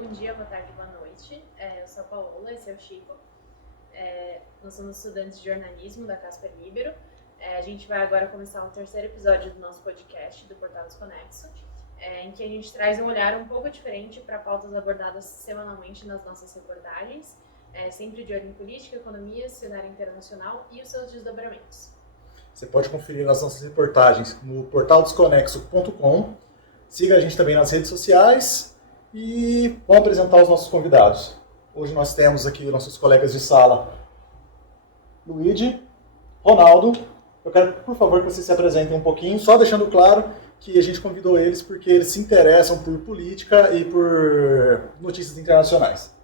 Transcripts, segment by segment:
bom dia, boa tarde, boa noite. Eu sou a Paola, esse é o Chico. Nós somos estudantes de jornalismo da Casper Libero. A gente vai agora começar o terceiro episódio do nosso podcast, do Portal Desconexo, em que a gente traz um olhar um pouco diferente para pautas abordadas semanalmente nas nossas reportagens, sempre de olho em política, economia, cenário internacional e os seus desdobramentos. Você pode conferir as nossas reportagens no portaldesconexo.com. Siga a gente também nas redes sociais e vamos apresentar os nossos convidados. Hoje nós temos aqui nossos colegas de sala, Luigi, Ronaldo. Eu quero, por favor, que vocês se apresentem um pouquinho, só deixando claro que a gente convidou eles porque eles se interessam por política e por notícias internacionais.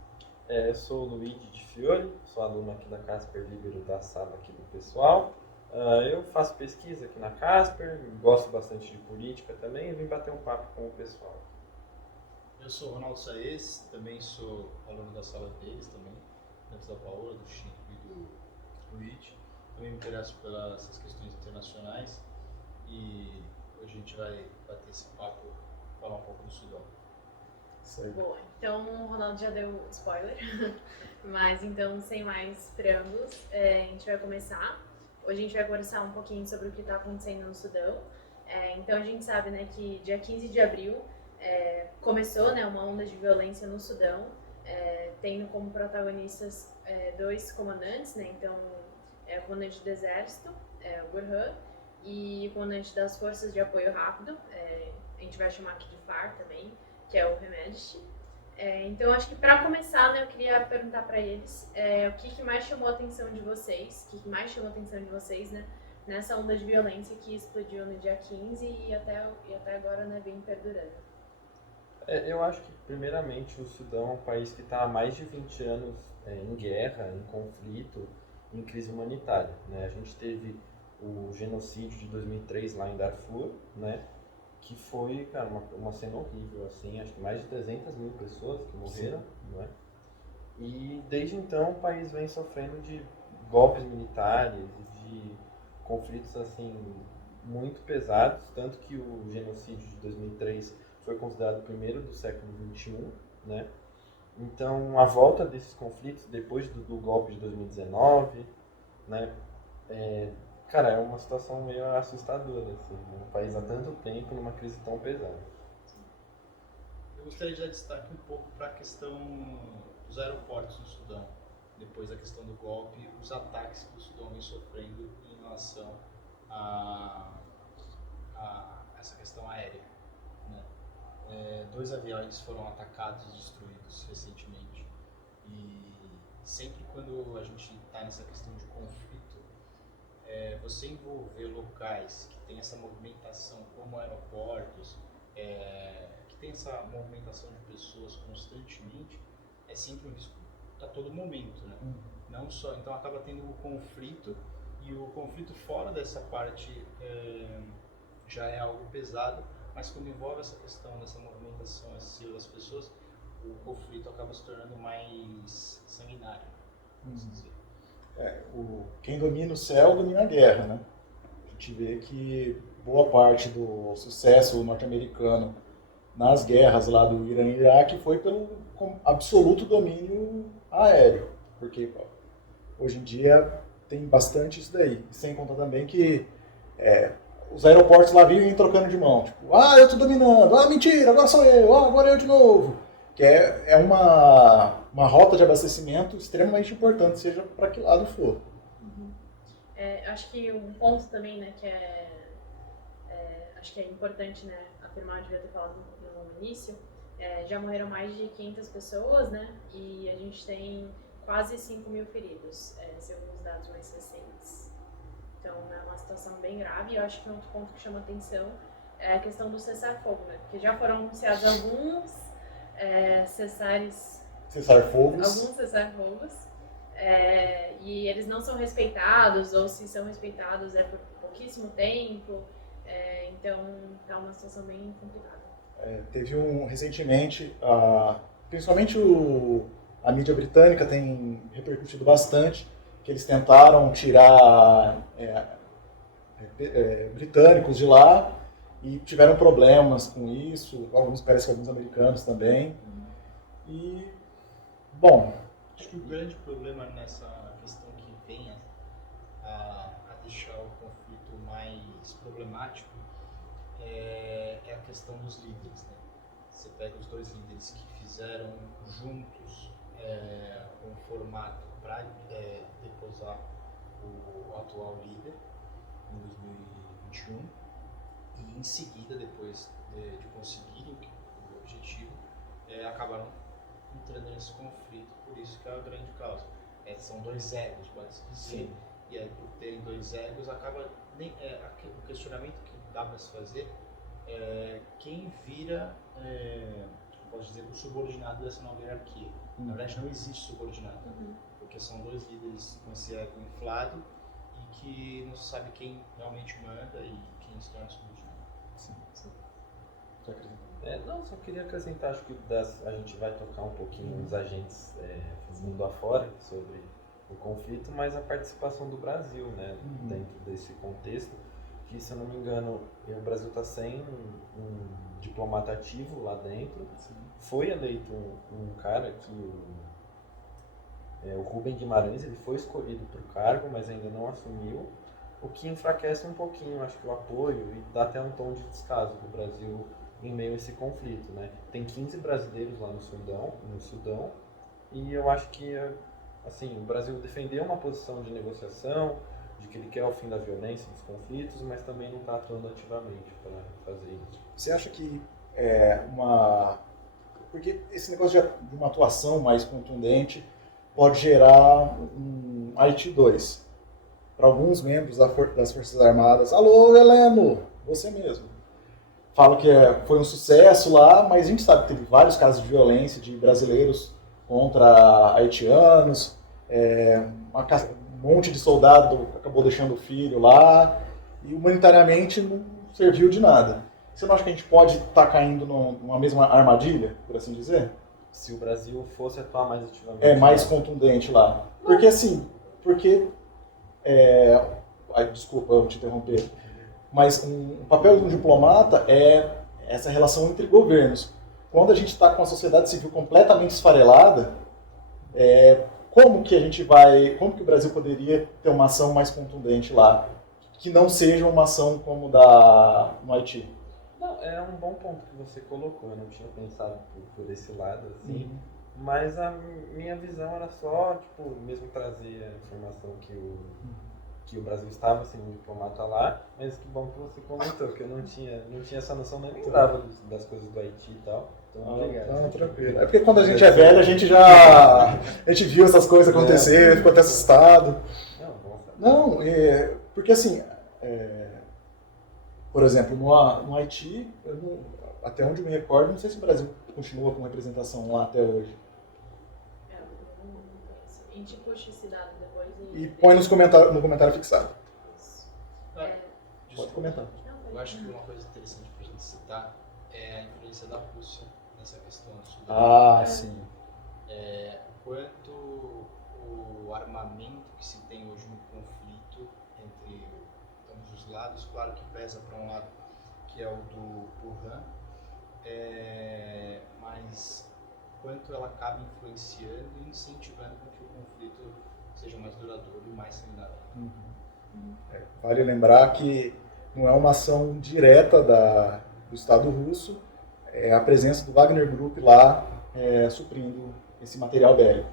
Eu sou o Luigi de Fiore, sou aluno aqui da Casper Libero da sala aqui do pessoal. Eu faço pesquisa aqui na Casper, gosto bastante de política também e vim bater um papo com o pessoal. Eu sou o Ronaldo Saez, também sou aluno da sala deles também, antes da Paola, do Chico e do Luigi. Também me interesso pelas essas questões internacionais e hoje a gente vai bater esse papo, falar um pouco do Sudão. Boa, então o Ronaldo já deu spoiler, mas então sem mais preâmbulos, a gente vai começar. Hoje a gente vai conversar um pouquinho sobre o que está acontecendo no Sudão. Então a gente sabe, né, que dia 15 de abril começou, né, uma onda de violência no Sudão, tendo como protagonistas dois comandantes, né, então o comandante do exército, o Burhan, e o comandante das forças de apoio rápido, a gente vai chamar aqui de FAR também, que é o Hemedti. Então, acho que para começar, né, eu queria perguntar para eles o que mais chamou a atenção de vocês, né, nessa onda de violência que explodiu no dia 15 e até agora, né, vem perdurando. Eu acho que, primeiramente, o Sudão é um país que está há mais de 20 anos em guerra, em conflito, em crise humanitária, né? A gente teve o genocídio de 2003 lá em Darfur, né? Que foi, cara, uma cena horrível, assim, acho que mais de 300 mil pessoas que morreram, não é? E desde então o país vem sofrendo de golpes militares, de conflitos, assim, muito pesados, tanto que o genocídio de 2003 foi considerado o primeiro do século XXI, né? Então, a volta desses conflitos, depois do golpe de 2019, né? Cara, é uma situação meio assustadora, assim, um país há tanto tempo numa crise tão pesada. Eu gostaria de dar destaque um pouco para a questão dos aeroportos no Sudão, depois da questão do golpe, os ataques que o Sudão vem sofrendo em relação a essa questão aérea, né? 2 aviões foram atacados e destruídos recentemente e sempre quando a gente está nessa questão de conflito, você envolver locais que tem essa movimentação como aeroportos, que tem essa movimentação de pessoas constantemente, é sempre um risco a todo momento, né? Não só, então acaba tendo o conflito, e o conflito fora dessa parte já é algo pesado, mas quando envolve essa questão dessa movimentação acessível das pessoas, o conflito acaba se tornando mais sanguinário, vamos dizer. Quem domina o céu domina a guerra, né? A gente vê que boa parte do sucesso norte-americano nas guerras lá do Irã e Iraque foi pelo absoluto domínio aéreo, porque hoje em dia tem bastante isso daí. Sem contar também que os aeroportos lá vivem trocando de mão, tipo, eu tô dominando, mentira, agora sou eu, agora eu de novo. Que é uma rota de abastecimento extremamente importante, seja para que lado for. Acho que um ponto também, né, que acho que é importante, né, afirmar, eu devia ter falado no início, já morreram mais de 500 pessoas, né, e a gente tem quase 5 mil feridos, segundo os dados mais recentes. Então é uma situação bem grave, e eu acho que um outro ponto que chama atenção é a questão do cessar-fogo, né, porque já foram anunciados alguns cessar-fogos, e eles não são respeitados, ou se são respeitados por pouquíssimo tempo, então tá uma situação bem complicada. Teve recentemente, principalmente a mídia britânica tem repercutido bastante, que eles tentaram tirar britânicos de lá e tiveram problemas com isso, parece que alguns americanos também. E, bom, Acho que o grande problema nessa questão que vem a deixar o conflito mais problemático é a questão dos líderes, né? Você pega os dois líderes que fizeram juntos um formato para deposar o atual líder em 2021 e em seguida, depois de conseguirem o objetivo, acabaram entrando nesse conflito, por isso que é a grande causa. São dois egos, pode-se dizer. Sim. E aí, por terem dois egos, acaba o questionamento que dá para se fazer quem vira, posso dizer, o subordinado dessa nova hierarquia. Na verdade, não existe subordinado, porque são dois líderes com esse ego inflado e que não se sabe quem realmente manda e quem se torna subordinado. Sim. Não, só queria acrescentar, acho que a gente vai tocar um pouquinho nos agentes mundo afora sobre o conflito, mas a participação do Brasil, né, dentro desse contexto, que, se eu não me engano, o Brasil está sem um diplomata ativo lá dentro. Sim. Foi eleito um cara que o Rubem Guimarães, ele foi escolhido para o cargo, mas ainda não assumiu, o que enfraquece um pouquinho, acho que o apoio, e dá até um tom de descaso do Brasil em meio a esse conflito, né? Tem 15 brasileiros lá no Sudão, e eu acho que assim, o Brasil defendeu uma posição de negociação, de que ele quer o fim da violência, dos conflitos, mas também não está atuando ativamente para fazer isso. Você acha que porque esse negócio de uma atuação mais contundente pode gerar um Haiti 2 para alguns membros das Forças Armadas? Alô, Heleno, você mesmo. Fala que foi um sucesso lá, mas a gente sabe que teve vários casos de violência de brasileiros contra haitianos, um monte de soldado acabou deixando o filho lá, e humanitariamente não serviu de nada. Você não acha que a gente pode estar caindo numa mesma armadilha, por assim dizer? Se o Brasil fosse atuar mais ativamente. Mais contundente lá. Porque assim, desculpa eu te interromper, mas o papel de um diplomata é essa relação entre governos. Quando a gente está com a sociedade civil completamente esfarelada, como que o Brasil poderia ter uma ação mais contundente lá, que não seja uma ação como no Haiti? Não, é um bom ponto que você colocou, eu não tinha pensado por esse lado, assim, mas a minha visão era só, mesmo trazer a informação que o Brasil estava sem um diplomata lá, mas que bom que você comentou, que eu não tinha essa noção, nem lembrava das coisas do Haiti e tal. Então, obrigado. Não, tranquilo. É porque quando a gente é velho, a gente viu essas coisas acontecer, ficou até assustado. Não, porque assim, por exemplo, no Haiti, até onde eu me recordo, não sei se o Brasil continua com representação lá até hoje. A gente puxa esse dado depois E põe no comentário fixado. Pode comentar. Eu acho que uma coisa interessante para a gente citar é a influência da Rússia nessa questão do Sudão. Sim. Quanto o armamento que se tem hoje no conflito entre ambos os lados, claro que pesa para um lado, que é o do Burhan, mas quanto ela acaba influenciando e incentivando com que o conflito seja mais duradouro e mais sanguinário. Vale lembrar que não é uma ação direta do Estado russo, é a presença do Wagner Group lá suprindo esse material bélico.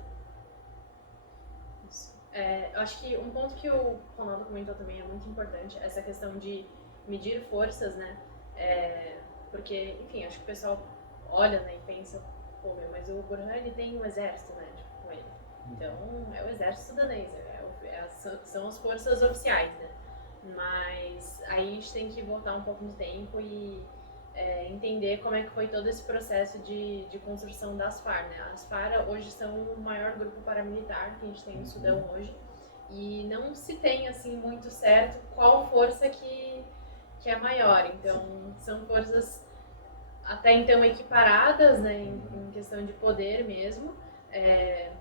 Eu acho que um ponto que o Ronaldo comentou também é muito importante, essa questão de medir forças, né? Porque, enfim, acho que o pessoal olha, né, e pensa, mas o Burhan, ele tem um exército, né, com ele. Então, é o exército sudanês, são as forças oficiais, né? Mas aí a gente tem que voltar um pouco no tempo e entender como é que foi todo esse processo de construção das FARC, né? As FARC hoje são o maior grupo paramilitar que a gente tem no Sudão hoje, e não se tem, assim, muito certo qual força que é maior. Então, são forças até então equiparadas, né, em questão de poder mesmo,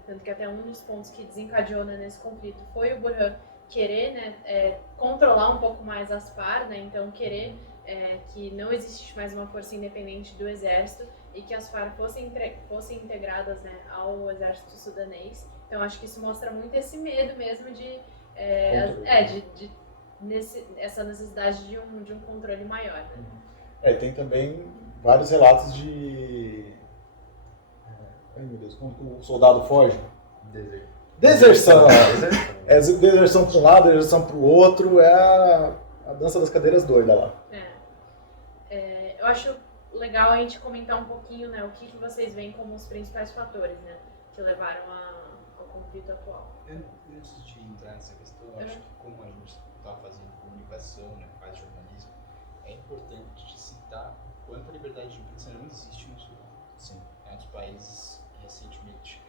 tanto que até um dos pontos que desencadeou, né, nesse conflito foi o Burhan querer, né, controlar um pouco mais as FARC, né, então querer que não existe mais uma força independente do exército e que as Farc fossem integradas, né, ao exército sudanês. Então acho que isso mostra muito esse medo mesmo essa necessidade de um controle maior. Né? Tem também vários relatos de... Ai meu Deus, quando o soldado foge? Deserção! Deserção para um lado, deserção para o outro, é a dança das cadeiras doida lá. Eu acho legal a gente comentar um pouquinho, né, o que vocês veem como os principais fatores, né, que levaram ao conflito atual. Antes de entrar nessa questão, eu acho que como a gente está fazendo comunicação, né, faz jornalismo, é importante citar o quanto a liberdade de imprensa não existe no Sudão. Sim. É um dos países recentemente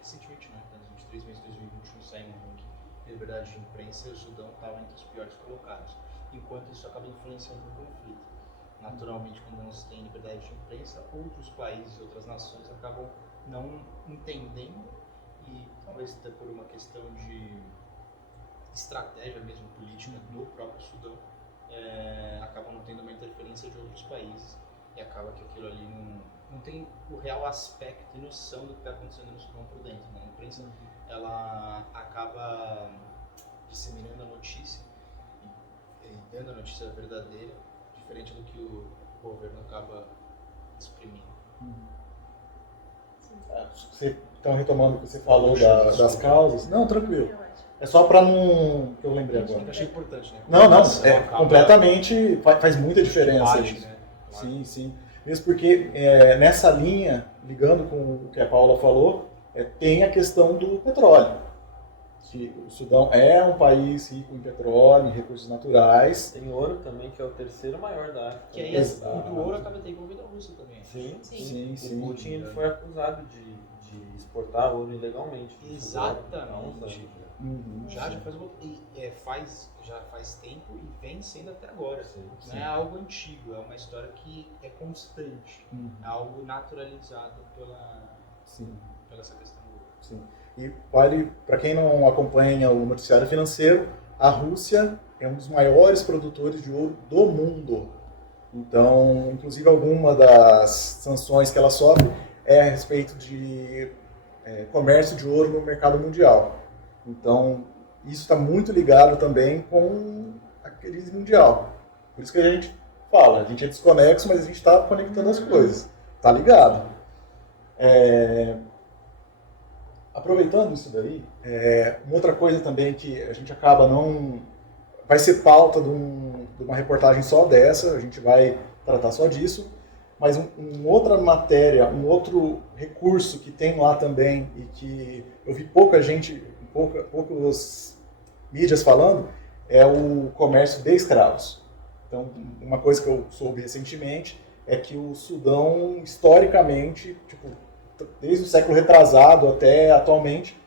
não, nos 23 meses de 2021 saiu um ranking de liberdade de imprensa e o Sudão estava entre os piores colocados. Enquanto isso acaba influenciando no conflito. Naturalmente, quando não se tem liberdade de imprensa, outros países, outras nações acabam não entendendo e talvez até por uma questão de estratégia mesmo política no próprio Sudão, acabam não tendo uma interferência de outros países e acaba que aquilo ali não tem o real aspecto e noção do que está acontecendo no Sudão por dentro. Né? A imprensa ela acaba disseminando a notícia e dando a notícia verdadeira, diferente do que o governo acaba exprimindo. Então, retomando o que você falou das causas, não, tranquilo. É só para não... que eu lembrei agora. Eu achei importante, né? Não, completamente faz muita diferença isso. Né? Claro. Sim. Mesmo porque nessa linha, ligando com o que a Paula falou, tem a questão do petróleo. Que o Sudão é um país rico em petróleo, em recursos naturais. Tem ouro também, que é o terceiro maior da África. Que aí o do ouro acaba ter envolvido a Rússia também. Sim. O Putin ele foi acusado de exportar ouro ilegalmente. Exatamente. Já faz tempo e vem sendo até agora. Não é algo antigo, é uma história que é constante. É algo naturalizado pela essa questão do ouro. Sim. E vale, para quem não acompanha o noticiário financeiro, a Rússia é um dos maiores produtores de ouro do mundo. Então, inclusive, alguma das sanções que ela sofre é a respeito de comércio de ouro no mercado mundial. Então, isso está muito ligado também com a crise mundial. Por isso que a gente fala, a gente é desconexo, mas a gente está conectando as coisas. Está ligado. Aproveitando isso daí, uma outra coisa também que a gente acaba não... Vai ser pauta de uma reportagem só dessa, a gente vai tratar só disso, mas outra matéria, um outro recurso que tem lá também e que eu vi poucas mídias falando, é o comércio de escravos. Então, uma coisa que eu soube recentemente é que o Sudão, historicamente, desde o século retrasado até atualmente,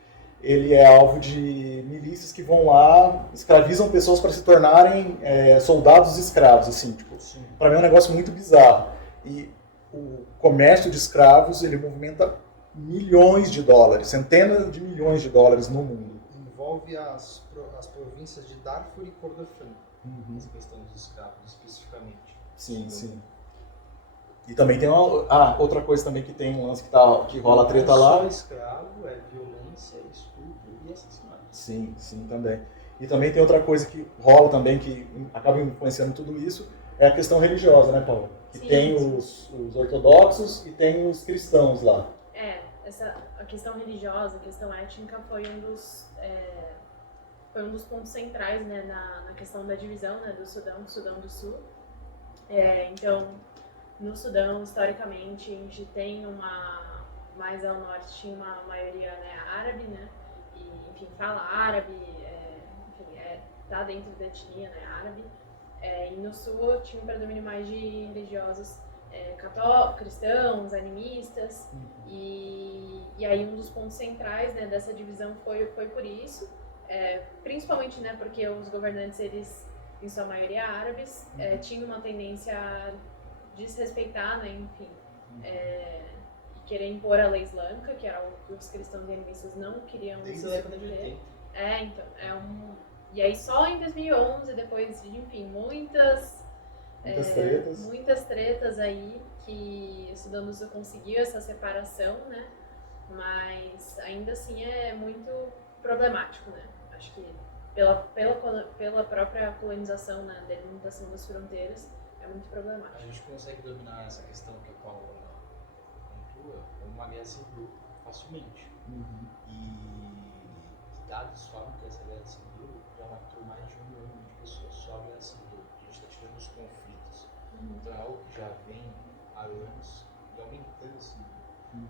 ele é alvo de milícias que vão lá, escravizam pessoas para se tornarem soldados escravos, assim, para mim é um negócio muito bizarro. E o comércio de escravos, ele movimenta milhões de dólares, centenas de milhões de dólares no mundo. Envolve as províncias de Darfur e Kordofan, essa questão dos escravos, especificamente. Sim. E também tem outra coisa também que tem um lance que rola a treta lá. Não é só escravo, é violência, estupro e assassinato. Sim, também. E também tem outra coisa que rola também, que acaba influenciando tudo isso, é a questão religiosa, né, Paulo? Que tem os ortodoxos e tem os cristãos lá. A questão religiosa, a questão étnica foi um dos pontos centrais, né, na questão da divisão, né, do Sudão do Sul. Então, no Sudão, historicamente, a gente tem mais ao norte tinha uma maioria, né, árabe, né, e, enfim, fala árabe, tá dentro da etnia, né, árabe, e no sul tinha um predomínio mais de religiosos cristãos, animistas, e aí um dos pontos centrais, né, dessa divisão foi por isso, principalmente, né, porque os governantes, eles, em sua maioria árabes, tinham uma tendência a desrespeitar, né, enfim, querer impor a lei islâmica, que era o que os cristãos e animistas não queriam se submeter. E aí só em 2011, depois de, enfim, muitas Muitas tretas. Muitas tretas aí, que o Sudão do Sul conseguiu essa separação, né? Mas ainda assim é muito problemático, né? Acho que pela própria colonização, né, delimitação das fronteiras, é muito A problemático. gente consegue dominar essa questão que a Paula pontua como uma guerra civil facilmente. Uhum. E dados falam que essa guerra civil já matou mais de 1 milhão de pessoas só a guerra civil. A gente está tirando os conflitos. Então é algo que já vem há anos e aumentando assim.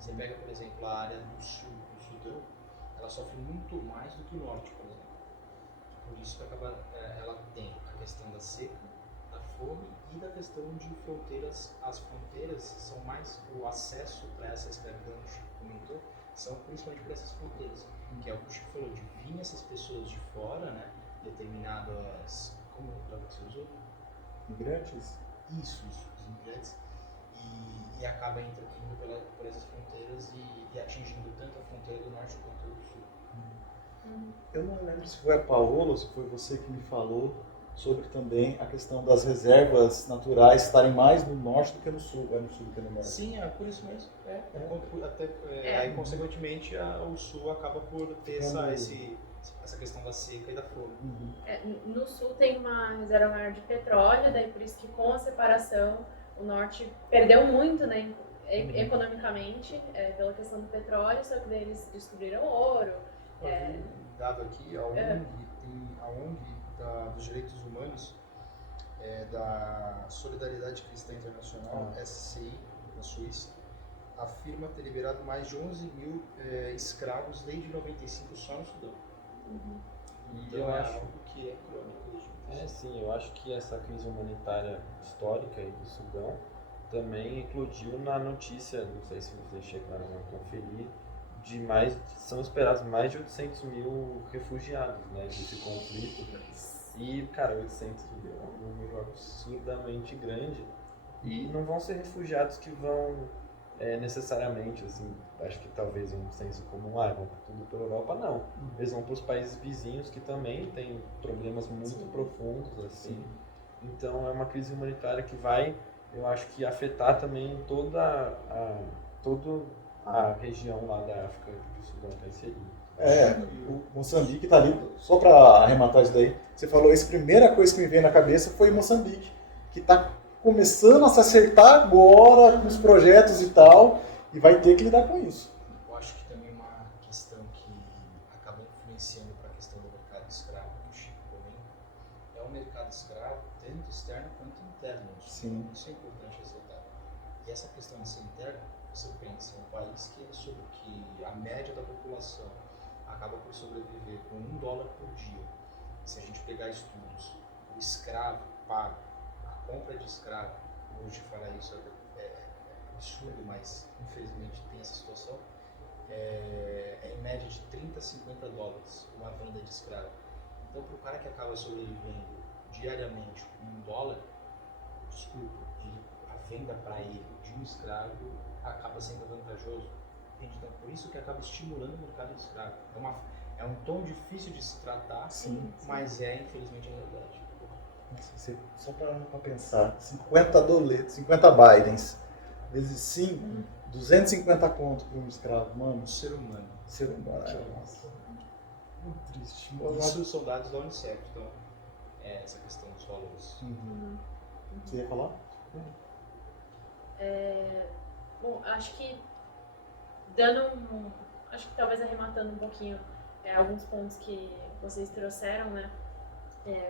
Você pega, por exemplo, a área do sul do Sudão, ela sofre muito mais do que o norte, por exemplo. Por isso que ela tem a questão da seca, da fome e da questão de fronteiras. As fronteiras são mais o acesso para essa escravidão que o Chico comentou, são principalmente por essas fronteiras, que é o que o Chico falou, de vir essas pessoas de fora, né, determinadas, como é o que você usou? Migrantes? Isso, os imigrantes, e acaba indo por essas fronteiras e atingindo tanto a fronteira do norte quanto do sul. Eu não lembro se foi a Paola ou se foi você que me falou sobre também a questão das reservas naturais estarem mais no norte do que no sul, no sul do que no norte. Sim, é por isso mesmo. Aí, consequentemente, o sul acaba por ter essa questão da seca e da fome. No sul tem uma reserva maior de petróleo, daí por isso que com a separação o norte perdeu muito, né, economicamente, pela questão do petróleo, só que daí eles descobriram ouro. Dado aqui, a ONG dos Direitos Humanos, da Solidariedade Cristã Internacional, SCI, na Suíça, afirma ter liberado mais de 11 mil escravos desde 95 só no Sudão. Então eu acho algo que é crônico. Sim, eu acho que essa crise humanitária histórica aí do Sudão também eclodiu na notícia, não sei se vocês chegaram a conferir, são esperados mais de 800 mil refugiados, né, desse conflito. E, cara, 800 mil é um número absurdamente grande. E não vão ser refugiados que vão necessariamente, assim, acho que talvez um senso comum, vão tudo pela Europa, não. Eles vão para os países vizinhos que também têm problemas muito profundos, assim. Então é uma crise humanitária que vai, eu acho que afetar também toda a região lá da África que o Sudão está inserido. O Moçambique está ali, só para arrematar isso daí, você falou, a primeira coisa que me veio na cabeça foi Moçambique, que está começando a se acertar agora com os projetos e tal, e vai ter que lidar com isso. Eu acho que também uma questão que acaba influenciando para a questão do mercado escravo, que o Chico comenta, é o mercado escravo, tanto externo quanto interno. Sim. Isso é importante ressaltar. E essa questão de ser interno, você pensa em um país que a média da população acaba por sobreviver com $1 por dia. Se a gente pegar estudos, o escravo paga, a compra de escravo, hoje falar isso é absurdo, mas infelizmente tem essa situação, é em média de $30 a $50 uma venda de escravo. Então, para o cara que acaba sobrevivendo diariamente com $1, a venda para ele de um escravo acaba sendo vantajoso. Então, por isso que acaba estimulando o mercado de escravo. É um tom difícil de se tratar, mas infelizmente, a realidade. Só para pensar, 50 Bidens, vezes 5, 250 conto para um escravo, mano. Um ser humano. Nossa. Muito triste. Isso são dados da Unicef, então, essa questão dos valores. Você ia falar? Bom, acho que acho que talvez arrematando um pouquinho alguns pontos que vocês trouxeram, né,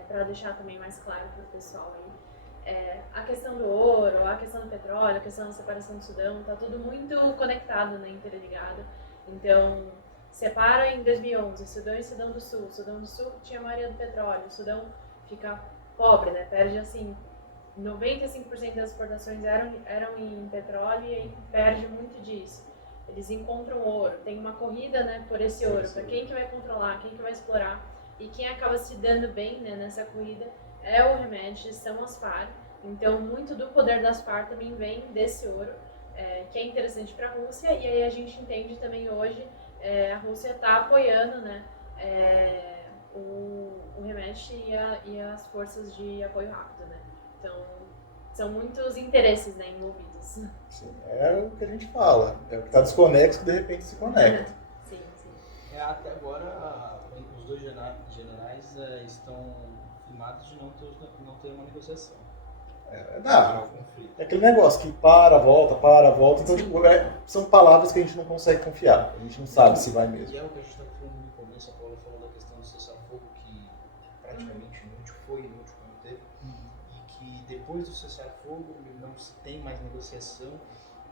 para deixar também mais claro para o pessoal aí. A questão do ouro, a questão do petróleo, a questão da separação do Sudão, tá tudo muito conectado, né, interligado. Então, separa em 2011, Sudão e Sudão do Sul. Sudão do Sul tinha a maioria do petróleo, o Sudão fica pobre, né, perde assim, 95% das exportações eram em petróleo e aí perde muito disso. Eles encontram ouro, tem uma corrida, né, por esse ouro, para quem que vai controlar, quem que vai explorar, e quem acaba se dando bem, né, nessa corrida é o Hamed, são as Farc. Então muito do poder das Farc também vem desse ouro, que é interessante para a Rússia, e aí a gente entende também hoje, a Rússia está apoiando, né, o Hamed e as forças de apoio rápido, né. Então são muitos interesses, né, envolvidos. Sim, é o que a gente fala, é o que está desconexo que de repente se conecta. Sim. Até agora, os dois generais estão firmados de não ter uma negociação. Não, Um conflito. é aquele negócio que para, volta, então tipo, são palavras que a gente não consegue confiar, a gente não sabe se vai mesmo. E é o que a gente estava falando no começo, a Paula falou da questão do cessar-fogo, que praticamente inútil, foi inútil quando teve, e que depois do cessar-fogo não se tem mais negociação,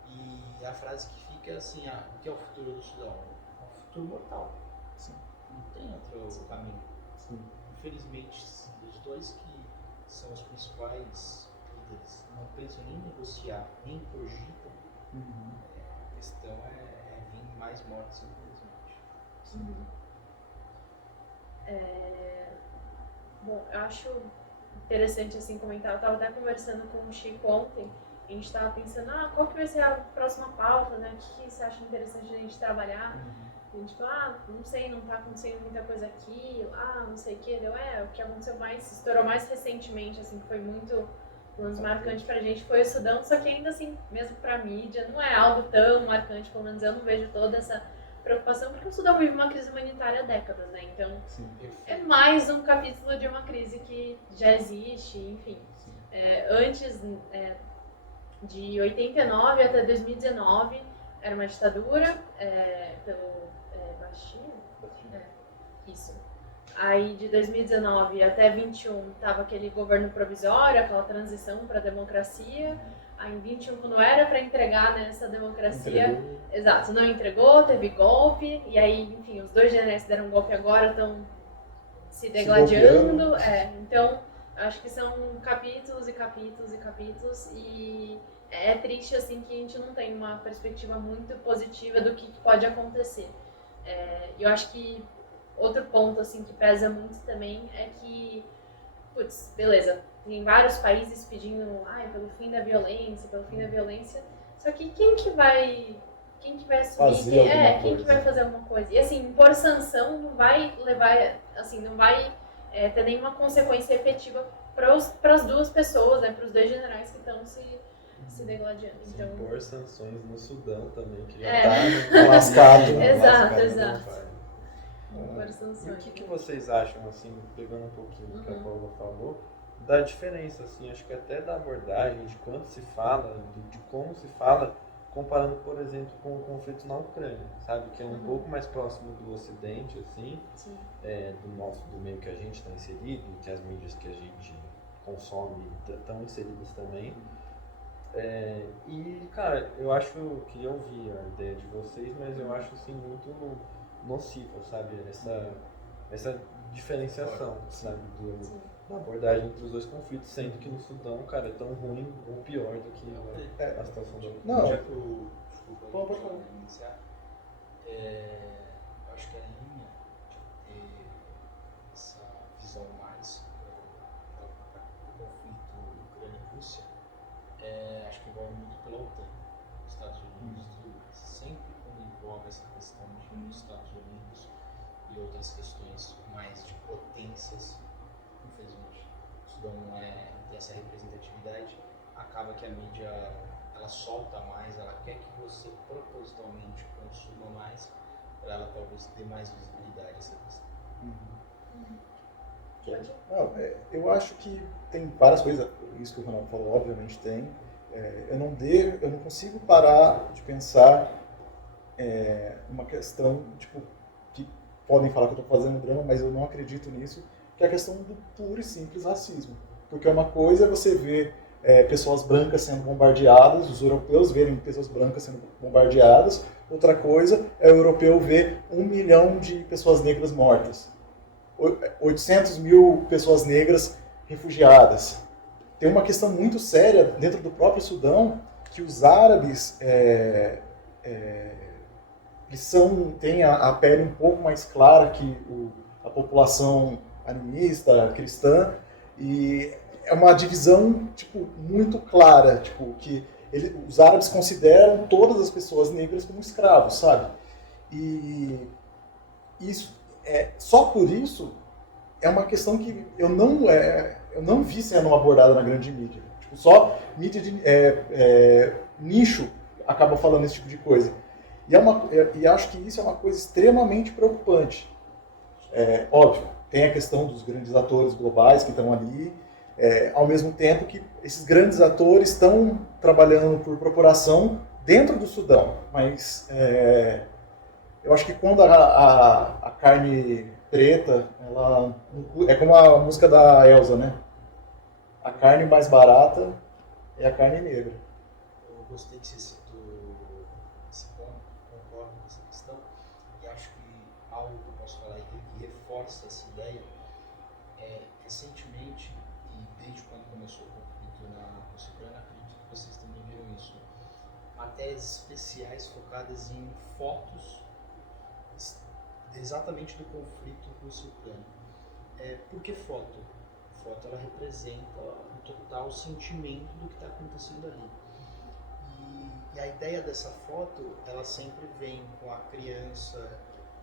e a frase que fica é assim, o que é o futuro do Sudão? É um futuro mortal. Sim. Não tem outro caminho. Sim. Infelizmente, os dois que são os principais líderes não pensam nem em negociar, nem cogitam, a questão é vir mais mortes, infelizmente. Bom, eu acho interessante assim comentar, eu estava até conversando com o Chico ontem, a gente estava pensando, qual que vai ser a próxima pauta, né? O que você acha interessante a gente trabalhar? A gente fala, não sei, não está acontecendo muita coisa aqui, não sei o que, o que aconteceu mais, estourou mais recentemente, assim, que foi muito marcante pra gente, foi o Sudão, só que ainda assim, mesmo pra mídia, não é algo tão marcante, pelo menos eu não vejo toda essa preocupação, porque o Sudão vive uma crise humanitária há décadas, né? Então, é mais um capítulo de uma crise que já existe, enfim. Antes de 89 até 2019, era uma ditadura pelo Bastilha? Isso. Aí de 2019 até 21 estava aquele governo provisório, aquela transição para a democracia. Aí em 21, quando era para entregar nessa democracia, exato, não entregou, teve golpe. E aí, enfim, os dois generais que deram golpe agora estão se degladiando. Então, acho que são capítulos e capítulos e capítulos. E é triste assim que a gente não tem uma perspectiva muito positiva do que pode acontecer. Eu acho que outro ponto assim que pesa muito também é que, beleza, tem vários países pedindo pelo fim da violência, só que quem que vai assumir, quem que vai fazer alguma coisa? E assim, impor sanção não vai levar, assim, não vai ter nenhuma consequência efetiva para as duas pessoas, né, para os dois generais que estão se degladiando. Então, impor sanções no Sudão também, que já está lascado. Exato. E o que vocês acham, assim, pegando um pouquinho do que a Paula falou, da diferença, assim, acho que até da abordagem, de quando se fala, de como se fala, comparando, por exemplo, com o conflito na Ucrânia, sabe? Que é um pouco mais próximo do Ocidente, assim, do meio que a gente está inserido, que as mídias que a gente consome estão inseridas também. E, cara, eu acho que eu ouvi a ideia de vocês, mas eu acho, assim, muito nociva, sabe? Essa diferenciação, sabe? Da abordagem entre os dois conflitos, sendo que no Sudão, cara, é tão ruim ou pior do que a situação do Não. Já que desculpa iniciar, eu acho que a linha de ter essa visão mais do conflito Ucrânia e Rússia, acho que envolve muito pela OTAN, os Estados Unidos, tudo. Sempre quando envolve essa questão de Estados Unidos e outras questões mais de potências, infelizmente, o Sudão não tem essa representatividade, acaba que a mídia ela solta mais, ela quer que você propositalmente consuma mais, para ela talvez ter mais visibilidade a essa questão. Eu acho que tem várias coisas, isso que o Ronaldo falou, obviamente tem. Eu não consigo parar de pensar uma questão, tipo, que podem falar que eu estou fazendo drama, mas eu não acredito nisso, que é a questão do puro e simples racismo. Porque uma coisa é você ver pessoas brancas sendo bombardeadas, os europeus verem pessoas brancas sendo bombardeadas, outra coisa é o europeu ver 1 milhão de pessoas negras mortas, 800 mil pessoas negras refugiadas. Tem uma questão muito séria dentro do próprio Sudão, que os árabes eles têm a pele um pouco mais clara que a população animista, cristã, e é uma divisão tipo, muito clara, tipo, que os árabes consideram todas as pessoas negras como escravos, sabe? E isso, só por isso é uma questão que eu não vi sendo abordada na grande mídia. Tipo, Tipo, só mídia de nicho acaba falando esse tipo de coisa. E acho que isso é uma coisa extremamente preocupante. Óbvio, tem a questão dos grandes atores globais que estão ali, ao mesmo tempo que esses grandes atores estão trabalhando por procuração dentro do Sudão. Mas eu acho que quando a carne preta, ela é como a música da Elsa, né? A carne mais barata é a carne negra. Eu gostei que você citou esse ponto, concordo com essa questão, e acho que algo que eu posso falar que reforça essa ideia recentemente, e desde quando começou o conflito na Ucrânia, acredito que vocês também viram isso, matérias especiais focadas em fotos exatamente do conflito russo-ucrânia. Por que foto? Foto ela representa o total sentimento do que está acontecendo ali. E a ideia dessa foto, ela sempre vem com a criança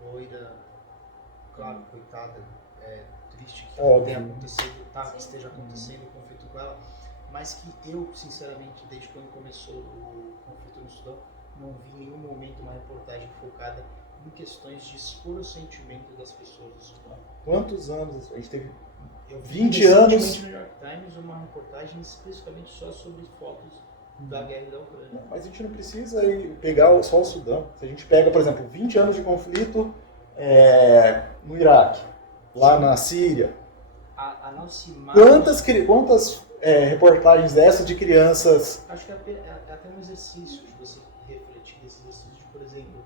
loira, claro, coitada, triste que tenha acontecido, que esteja acontecendo o conflito com ela, mas que eu, sinceramente, desde quando começou o conflito no Sudão, não vi em nenhum momento uma reportagem focada em questões de expor o sentimento das pessoas do Sudão. Quantos anos? A gente teve Eu 20 anos. No New York Times uma reportagem especificamente só sobre fotos da guerra da Ucrânia. Mas a gente não precisa pegar só o Sudão. Se a gente pega, por exemplo, 20 anos de conflito no Iraque, lá na Síria. A nossa imagem... Quantas reportagens dessas de crianças? Acho que é até um exercício de você refletir esse exercício de, por exemplo,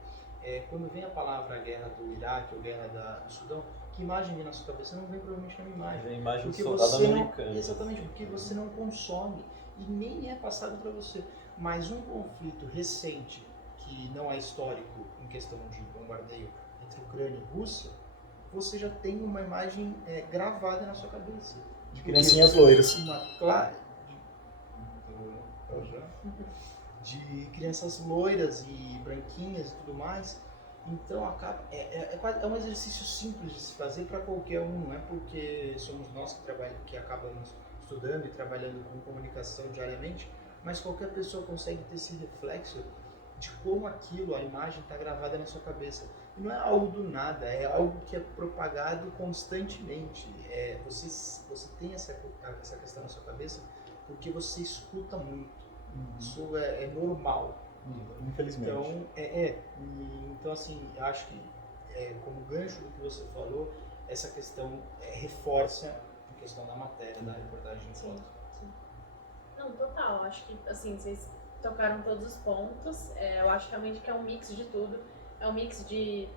quando vem a palavra guerra do Iraque ou guerra do Sudão, que imagem vem na sua cabeça? Não vem provavelmente na minha imagem. Vem a imagem do porque soldado americano. Exatamente, porque você não consome e nem é passado para você. Mas um conflito recente, que não é histórico em questão de bombardeio entre Ucrânia e Rússia, você já tem uma imagem gravada na sua cabeça. De criancinhas loiras. De crianças loiras e branquinhas e tudo mais. Então é um exercício simples de se fazer para qualquer um, não é porque somos nós que acabamos estudando e trabalhando com comunicação diariamente, mas qualquer pessoa consegue ter esse reflexo de como a imagem está gravada na sua cabeça. E não é algo do nada, é algo que é propagado constantemente. Você tem essa questão na sua cabeça porque você escuta muito. Isso é normal. Infelizmente. Então, assim, eu acho que, como gancho do que você falou, essa questão reforça a questão da matéria, da reportagem de foto. Sim. Não, total. Acho que, assim, vocês tocaram todos os pontos. Eu acho realmente que é um mix de tudo. É um mix de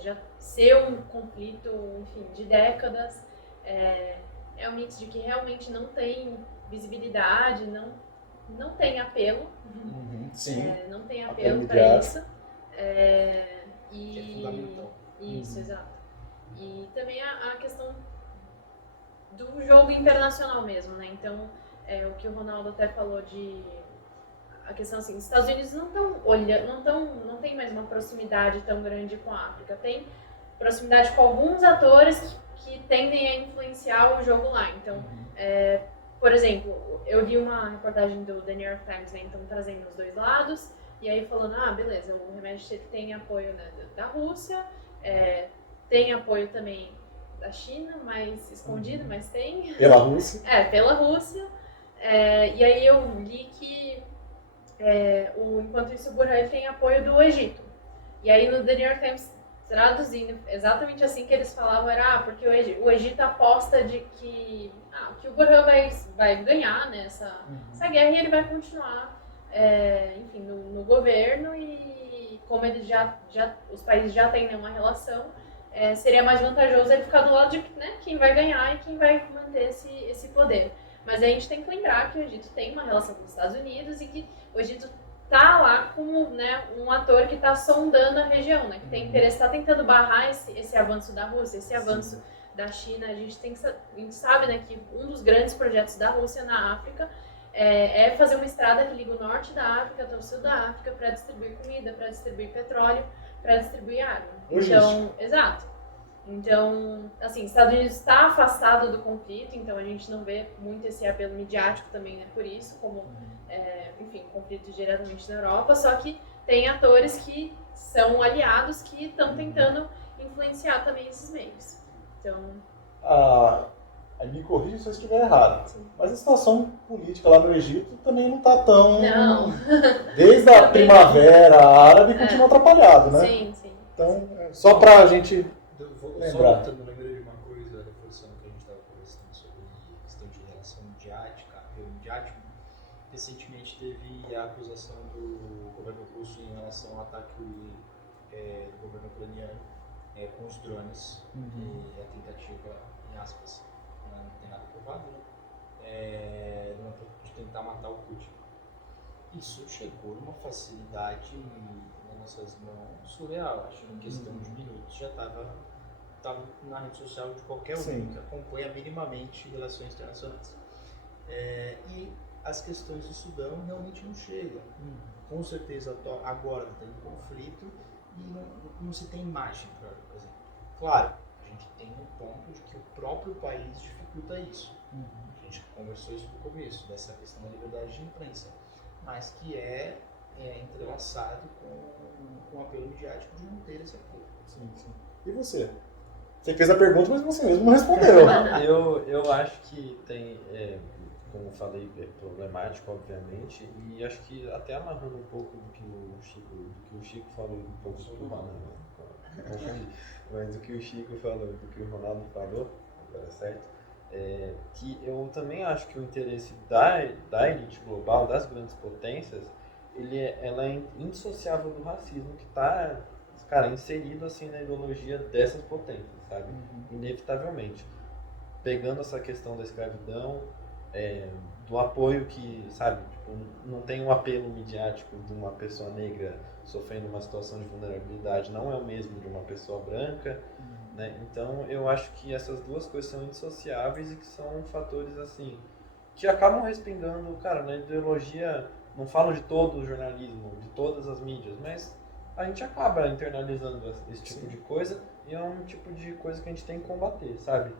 já ser um conflito, enfim, de décadas. É um mix de que realmente não tem visibilidade, não tem apelo. Sim. Não tem apelo para isso. Que é fundamental. Isso, exato. E também a questão do jogo internacional mesmo, né? Então, o que o Ronaldo até falou a questão assim, os Estados Unidos não tem mais uma proximidade tão grande com a África. Tem proximidade com alguns atores que tendem a influenciar o jogo lá. Então, por exemplo, eu li uma reportagem do The New York Times, né, então trazendo os dois lados, e aí falando, beleza, o remédio tem apoio, né, da Rússia, tem apoio também da China, mais escondido, mas tem. Pela Rússia. Pela Rússia. E aí eu li que, enquanto isso, o Burhan tem apoio do Egito. E aí no The New York Times, traduzindo, exatamente assim que eles falavam, era porque o Egito aposta de que o Burhan vai ganhar, né, essa guerra, e ele vai continuar, enfim, no governo, e como ele os países já têm, né, uma relação, seria mais vantajoso ele ficar do lado de, né, quem vai ganhar e quem vai manter esse poder. Mas a gente tem que lembrar que o Egito tem uma relação com os Estados Unidos e que o Egito tá lá como, né, um ator que está sondando a região, né, que tem interesse, está tentando barrar esse avanço da Rússia, esse avanço da China. A gente sabe, né, que um dos grandes projetos da Rússia na África é fazer uma estrada que liga o norte da África até o sul da África para distribuir comida, para distribuir petróleo, para distribuir água. Então, exato. Então, assim, os Estados Unidos está afastado do conflito, então a gente não vê muito esse apelo midiático também, né, por isso, como, enfim, conflito diretamente na Europa, só que tem atores que são aliados que estão tentando influenciar também esses meios. Então... Aí me corrija se eu estiver errado. Sim. Mas a situação política lá no Egito também não está tão... Não. Desde a primavera árabe continua atrapalhado, né? Sim, sim. Então, só para a gente lembrar. Só lembrei de uma coisa, reforçando o que a gente estava conversando sobre a questão de relação midiática, apelo midiático. Recentemente teve a acusação do governo russo em relação ao ataque do governo ucraniano com os drones e a tentativa, em aspas, não tem nada provado, né? De tentar matar o Putin. Isso chegou numa facilidade nas nossas mãos surreal. Acho que em questão de minutos já estava na rede social de qualquer um que acompanha minimamente relações internacionais. E as questões do Sudão realmente não chegam. Com certeza agora tem um conflito e não se tem imagem, por exemplo. Claro, a gente tem um ponto de que o próprio país dificulta isso. A gente conversou isso no começo, dessa questão da liberdade de imprensa, mas que é entrelaçado com o apelo midiático de não ter esse apelo. Sim. E você? Você fez a pergunta, mas você mesmo não respondeu. Eu acho que tem, como eu falei, é problemático, obviamente, e acho que até amarrando um pouco do que o Chico falou, um pouco do que o Ronaldo mas do que o Chico falou, do que o Ronaldo falou, agora certo, que eu também acho que o interesse da elite global, das grandes potências, ela é indissociável do racismo que está, cara, inserido assim na ideologia dessas potências, sabe? Inevitavelmente. Pegando essa questão da escravidão, do apoio que, sabe, tipo, não tem um apelo midiático de uma pessoa negra sofrendo uma situação de vulnerabilidade, não é o mesmo de uma pessoa branca, né? Então eu acho que essas duas coisas são indissociáveis e que são fatores assim que acabam respingando, cara, na ideologia. Não falo de todo o jornalismo, de todas as mídias, mas a gente acaba internalizando esse tipo de coisa e é um tipo de coisa que a gente tem que combater, sabe?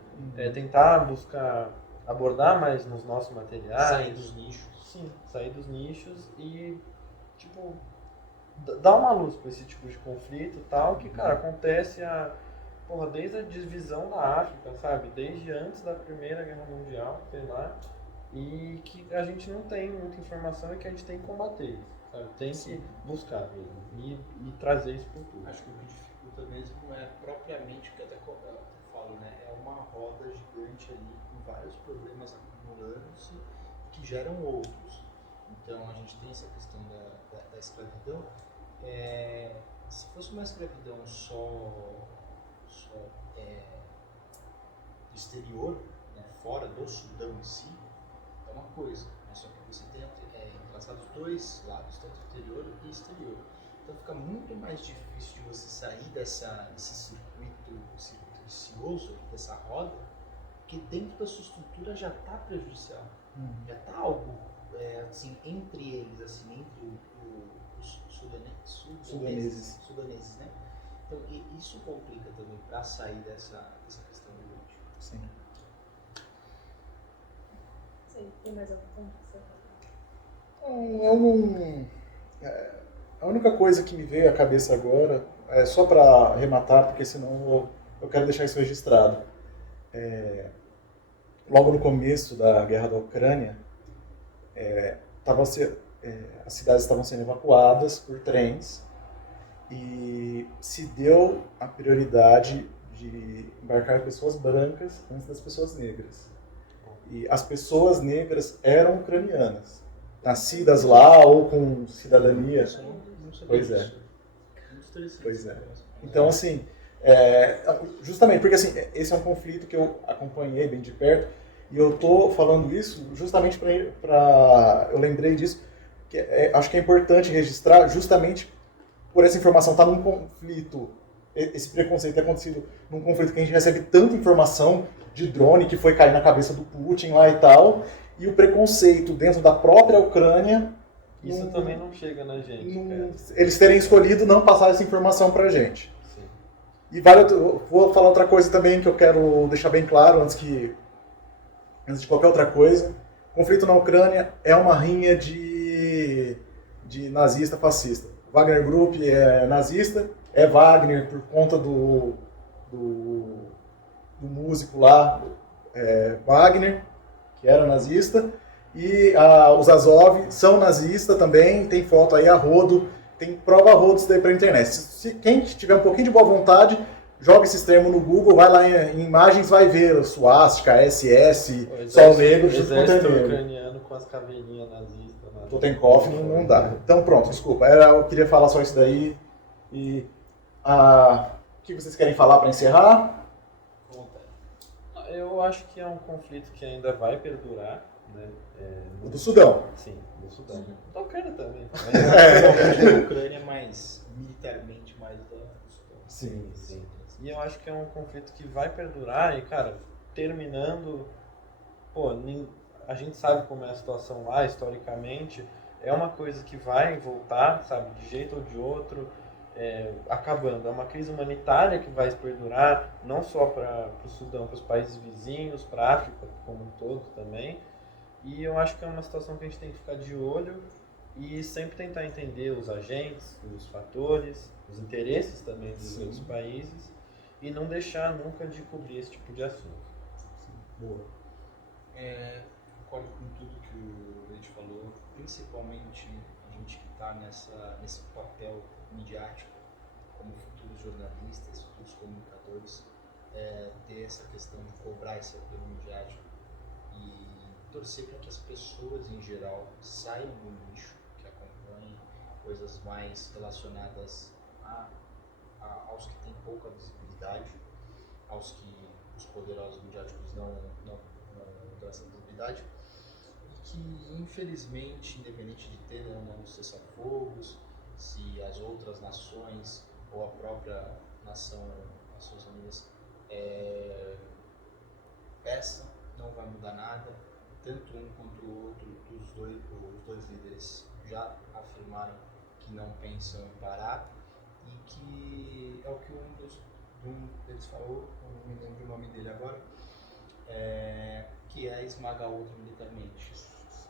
Tentar buscar abordar mais nos nossos materiais. Sair dos nichos. Sim, sair dos nichos e, tipo, dar uma luz para esse tipo de conflito e tal, que, cara, acontece desde a divisão da África, sabe? Desde antes da Primeira Guerra Mundial, sei lá. E que a gente não tem muita informação e que a gente tem que combater, sabe? Tem que buscar mesmo e trazer isso para o público. Acho que o que dificulta mesmo é propriamente o que eu falo, né? É uma roda gigante ali com vários problemas acumulando-se que geram outros. Então a gente tem essa questão da escravidão. Se fosse uma escravidão só do exterior, né? Fora do Sudão em si, é uma coisa, né? Só que você tem traçados dois lados, tanto interior e exterior. Então fica muito mais difícil de você sair desse circuito vicioso, dessa roda, porque dentro da sua estrutura já está prejudicial. Já está algo assim, entre eles, assim, entre os sudaneses, né? Então isso complica também para sair dessa questão do limite. Sim. Tem mais alguma coisa? A única coisa que me veio à cabeça agora, só para arrematar, porque senão eu quero deixar isso registrado. Logo no começo da guerra da Ucrânia, as cidades estavam sendo evacuadas por trens e se deu a prioridade de embarcar pessoas brancas antes das pessoas negras. E as pessoas negras eram ucranianas, nascidas lá ou com cidadania. Pois é. Pois é. Então, assim, justamente porque assim, esse é um conflito que eu acompanhei bem de perto e eu tô falando isso justamente para eu lembrei disso, que acho que é importante registrar justamente por essa informação estar num conflito, esse preconceito ter acontecido num conflito que a gente recebe tanta informação de drone que foi cair na cabeça do Putin lá e tal, e o preconceito dentro da própria Ucrânia. Isso também não chega na gente, cara. Eles terem escolhido não passar essa informação pra gente. Sim. E vou falar outra coisa também que eu quero deixar bem claro antes de qualquer outra coisa. O conflito na Ucrânia é uma rinha de nazista-fascista. Wagner Group é nazista, é Wagner por conta do músico lá, Wagner, que era nazista, e os Azov são nazistas também, tem foto aí a rodo, tem prova a rodo isso daí pra internet. Se quem tiver um pouquinho de boa vontade, joga esses termos no Google, vai lá em imagens, vai ver suástica, SS, Sol Negro, exército ucraniano com as caveirinhas nazistas. Totenkopf não dá. Então pronto, desculpa, eu queria falar só isso daí. E o que vocês querem falar para encerrar? Eu acho que é um conflito que ainda vai perdurar, né? O do Sudão. Sim, do Sudão. Da Ucrânia também. A Ucrânia é mais militarmente mais do Sudão. Sim. E eu acho que é um conflito que vai perdurar e, cara, terminando, a gente sabe como é a situação lá, historicamente, é uma coisa que vai voltar, sabe, de jeito ou de outro, acabando. É uma crise humanitária que vai perdurar, não só para o Sudão, para os países vizinhos, para a África como um todo também. E eu acho que é uma situação que a gente tem que ficar de olho e sempre tentar entender os agentes, os fatores, os interesses também dos outros países e não deixar nunca de cobrir esse tipo de assunto. Boa. Concordo com tudo que o Leite falou, principalmente a gente que está nesse papel midiático, como futuros jornalistas, futuros comunicadores, ter essa questão de cobrar esse apelo midiático e torcer para que as pessoas em geral saiam do nicho, que acompanhem coisas mais relacionadas aos que têm pouca visibilidade, aos que os poderosos midiáticos não dão essa visibilidade, e que infelizmente, independente de ter ou não cessar-fogos, se as outras nações ou a própria Nações Unidas peçam, não vai mudar nada. Tanto um quanto o outro, os dois líderes já afirmaram que não pensam em parar e que é o que um deles falou, não me lembro o nome dele agora, que é esmagar o outro militarmente.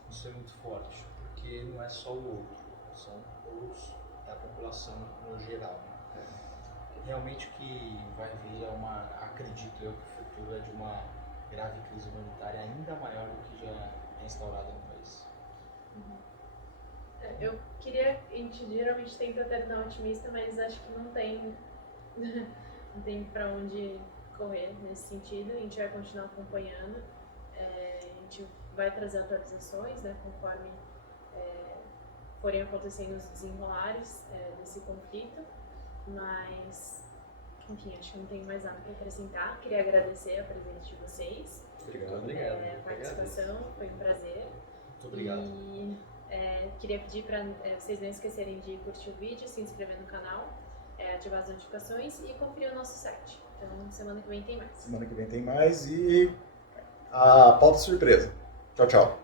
Isso é muito forte, porque não é só o outro, são os da população no geral. Realmente o que vai vir acredito eu, que o futuro é de uma grave crise humanitária ainda maior do que já é instaurada no país. Eu queria, a gente geralmente tenta terminar otimista, mas acho que não tem para onde correr nesse sentido. A gente vai continuar acompanhando, a gente vai trazer atualizações, né, conforme forem acontecendo os desenrolares desse conflito, mas enfim, acho que não tenho mais nada para acrescentar. Queria agradecer a presença de vocês. Obrigado. A participação, foi um prazer. Muito obrigado. E queria pedir para vocês não esquecerem de curtir o vídeo, se inscrever no canal, ativar as notificações e conferir o nosso site. Então, semana que vem tem mais. Semana que vem tem mais e a pauta surpresa. Tchau, tchau.